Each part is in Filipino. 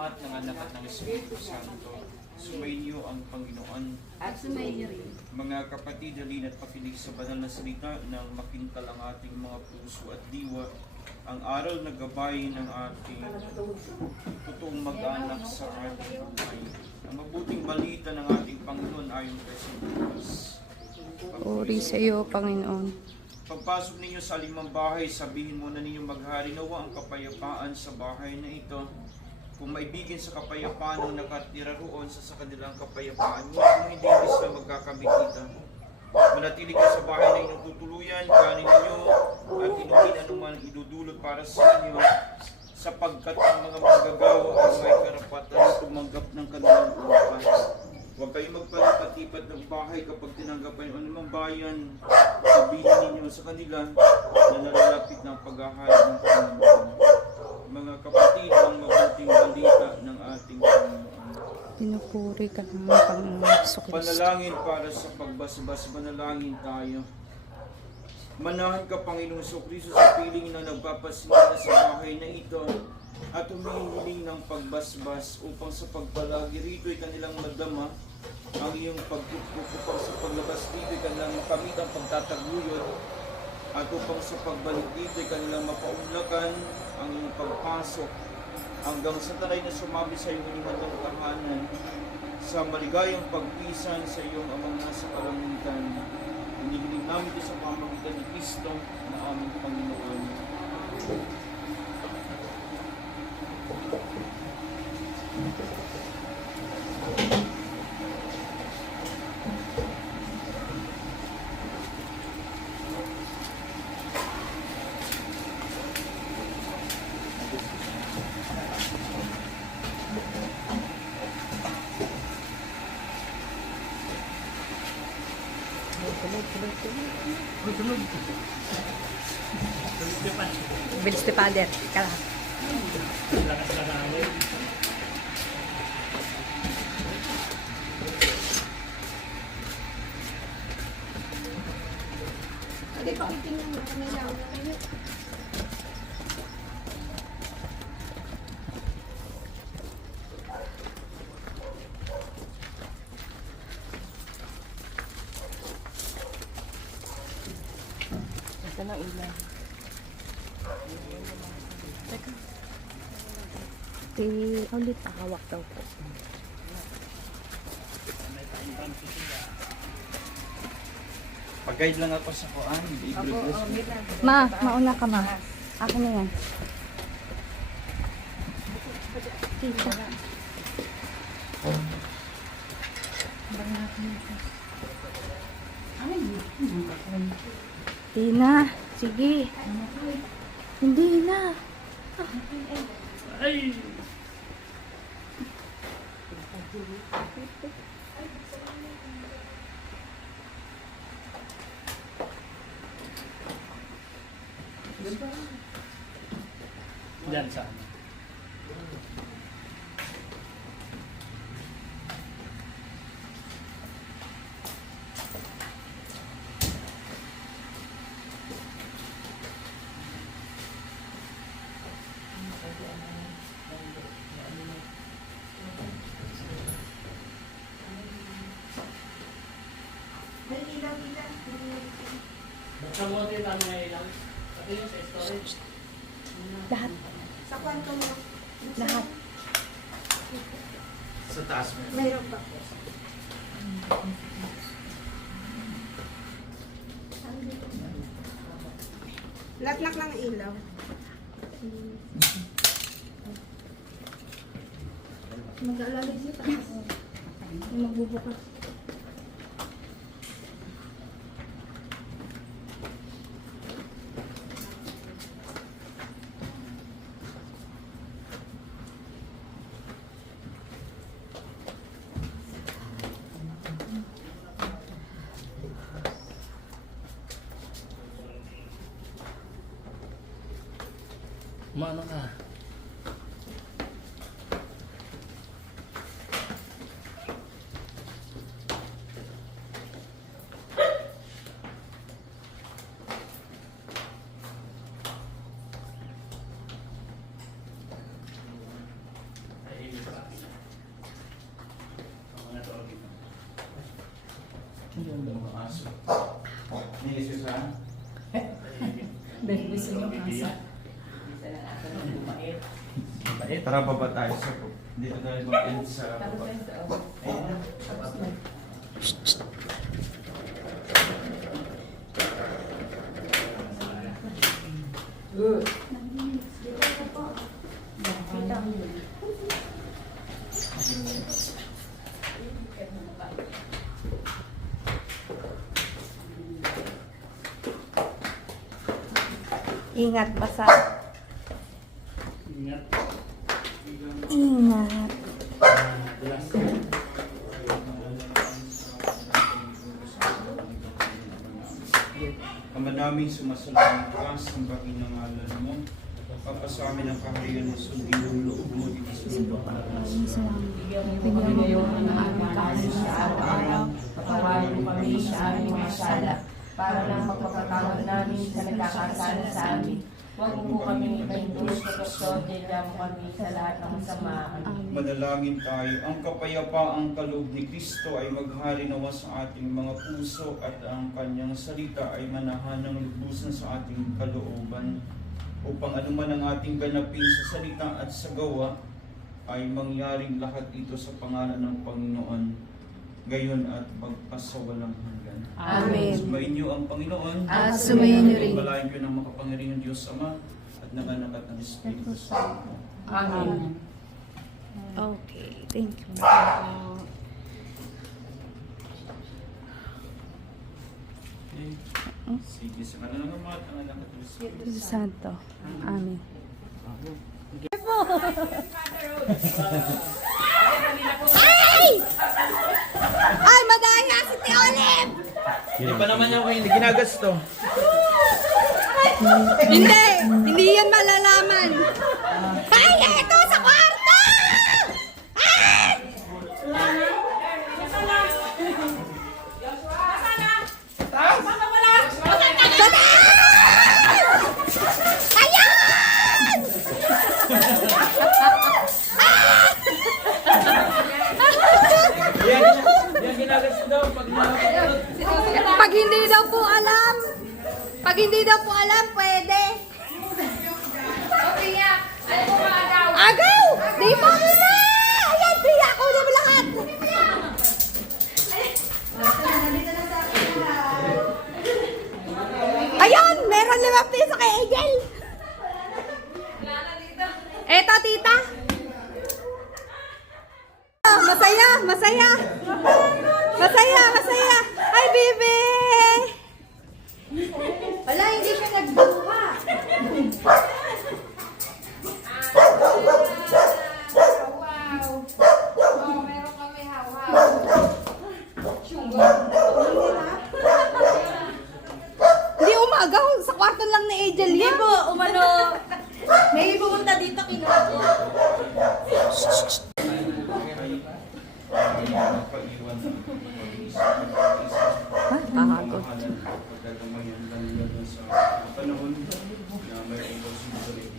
Ama at ng Anak at ng Espiritu Santo. Sumainyo ang Panginoon. At sumainyo rin. Mga kapatid, halina't pakinig sa banal na salita nang makintal ang ating mga puso at diwa. Ang aral na gabay ng ating totoong mag-anak sa ating buhay. Ang mabuting balita ng ating Panginoon ayon kay St. Lucas. Puri sa iyo, Panginoon. Pagpasok ninyo sa alimang bahay, sabihin muna ninyo maghari nawa ang kapayapaan sa bahay na ito. Kung maibigin sa kapayapaan ang nakatira roon sa kanilang kapayapaan, kung hindi sila magkakamikita. Manatili kayo sa bahay na inyong tutuluyan, kanin ninyo at inumin anuman idudulot para sa inyo, sapagkat ang mga manggagawa ang may karapatan na tumanggap ng kanilang upas. Huwag kayong magpalipatipat ng bahay kapag tinanggapan ng anumang bayan. Sabihin ninyo sa kanila na nalalapit ng paghahari ng Panginoon. Mga kapatid, ang mabuting balita ng ating Panginoon. Pinupuri ka naman, Panginoon Jesucristo. Panalangin para sa pagbasbas, manalangin tayo. Manahan ka, Panginoong Jesucristo, sa piling na nagpapasimula sa bahay na ito at humihiling ng pagbasbas upang sa pagpalagi rito ay kanilang madama ang iyong pagpupupang sa paglabas dito ay kanilang makamit ang pagtataguyod at upang sa pagbalik dito ay kanilang mapaunlakan ang iyong pagpasok hanggang sa taray na sumabi sa iyong inimandang tahanan sa maligayang pagpisan sa iyong amang nasa kalangitan. Hinihiling namin ito sa pamamagitan ni Kristo na aming Panginoon. Bilis ni Father. Kala. Hindi pa itingnan mo kami lang. Ito na ilan. Teka. Ulit hawak daw po. Pag-guide lang ako sa kuan. Ma, mauna ka, ma. Ako na yan. Tita. Tina, sige. Hindi na. Ay! Diyan saan? May ilaw. Basta mo din ang may ilang. Pati yung sa storage. Lahat. Sa kwanto mo. Lahat. Sa taas mo. Mayroon pa. Latnak ng ilaw. Mag-alalay siya taas. Magbubukas. Maano ka? Jesus ha? Dahil gusto niyo kasa. Tara baba tayo sa dito tayo mag-end sa baba. Ingat, basa. Ingat. Ingat. Dulas. Ama namin sumasalang ka, sambahin ng ngalan mo. Papasamin ang kaharian mo, sundin ang loob mo dito sa mundo. Bigyan mo yung ng aming kahanin sa araw-araw. Patawarin mo kami sa aming mga sala. Para lang magpapatawad namin sa nagkakasala sa amin. Huwag mo kami ipahintulot sa kasyon, dyan mo kami sa lahat ng masama. Manalangin tayo. Ang kapayapaang kaloob ni Kristo ay maghari nawa sa ating mga puso at ang kanyang salita ay manahan ng lubusan sa ating kalooban upang anuman ang ating ganapin sa salita at sa gawa ay mangyaring lahat ito sa pangalan ng Panginoon gayon at magpasawalang hanggan. Amen. Sumayin niyo ang Panginoon At sumayin niyo rin. Pagpalain kayo ng makapangyarihang Diyos Ama at ng Anak at ng Espiritu Santo. Amen. Okay, thank you. Sige, sa kanan ng mga at ng Anak at ng Espiritu Santo. Amen. Ay, madaya si Teolem! Hindi pa naman ako hindi ginagasto. Hindi yan malalaman. Ay, ito sa kwarto! Ay! Ayan! Yan ginagasto daw pag Pag hindi daw po alam, pwede. Agaw! Di mo na! Ayan, Pia! Kunin mo lahat! Ayun! Meron 5 piso kay Angel! Eto, tita! Masaya! Masaya! Masaya! Masaya! Ay, baby! Wala, hindi siya nagbuha. Hindi umaga, sa kwarto lang ni Angel yan. Hindi po, umano. May pumunta dito, kinuha ko. pag-iwan ng Pagod. pagkagamayan lang nila sa panahon na mayroon po sinusulit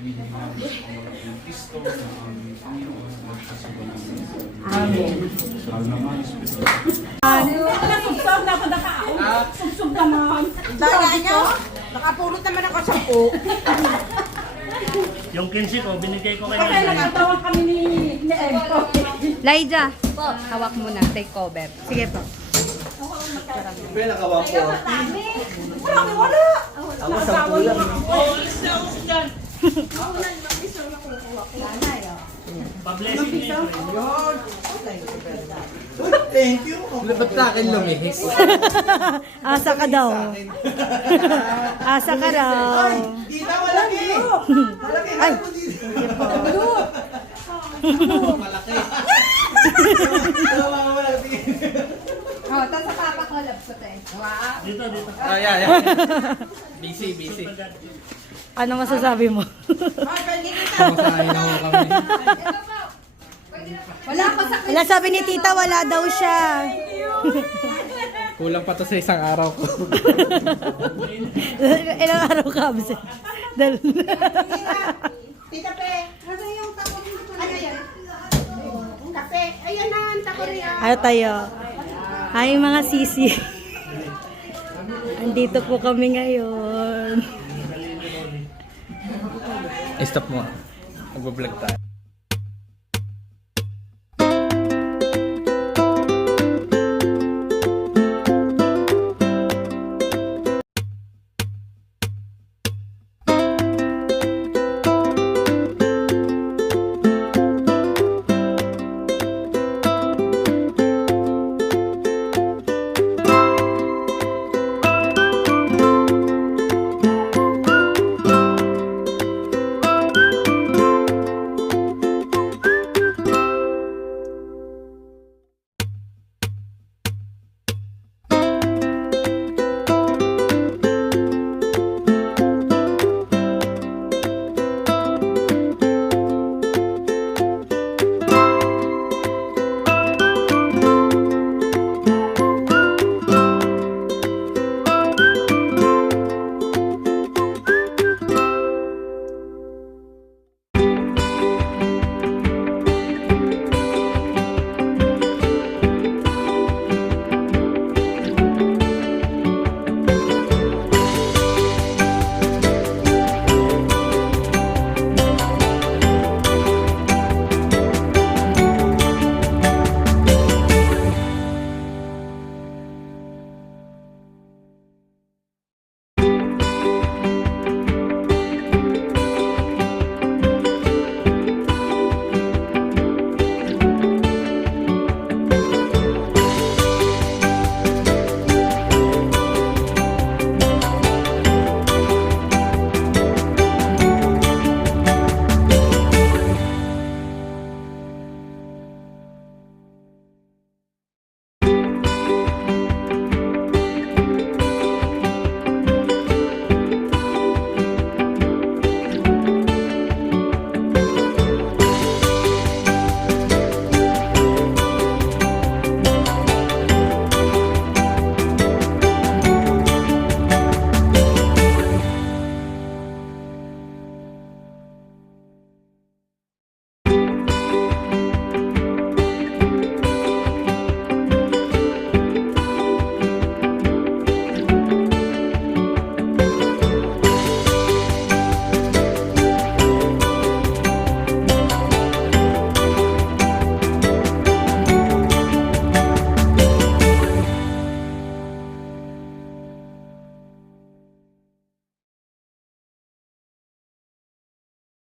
hinihingi namin sa Panginoon ng Kristo na aming Panginoon magpasubang namin. Amen. Mahal naman, Espiritu. Subsob na ako nakaon. Subsob naman. Dala nyo? Nakapulot naman ako 10. Yung 15 ko, binigay ko kay Kasi Nanay. nagkatawag kami ni Empo. Laija, hawak mo na, take cover. Sige po. Wala. Ako sa pulang. Pa-blessing niyo. Thank you. Ba't sa akin lumihis? Asa ka daw. Asa ka daw. Dita, malaki. Malaki. Ay. Malaki. Malaki. Oh, tapos sa papa ko, love ko tayo. Wow. Dito, dito. Yeah. Busy. Ano masasabi mo? Kumasahin ako kami. Wala ko sa... Wala, sabi ni tita, wala daw siya. Kulang pa to sa isang araw ko. Ilang araw ka, absent. Tita Pe, ano yung tako dito? Ano yan? Kape. Ayan na, ang tako niya. Ayaw tayo. Hi mga sisi. Andito po kami ngayon. Stop mo. Mag-vlog tayo.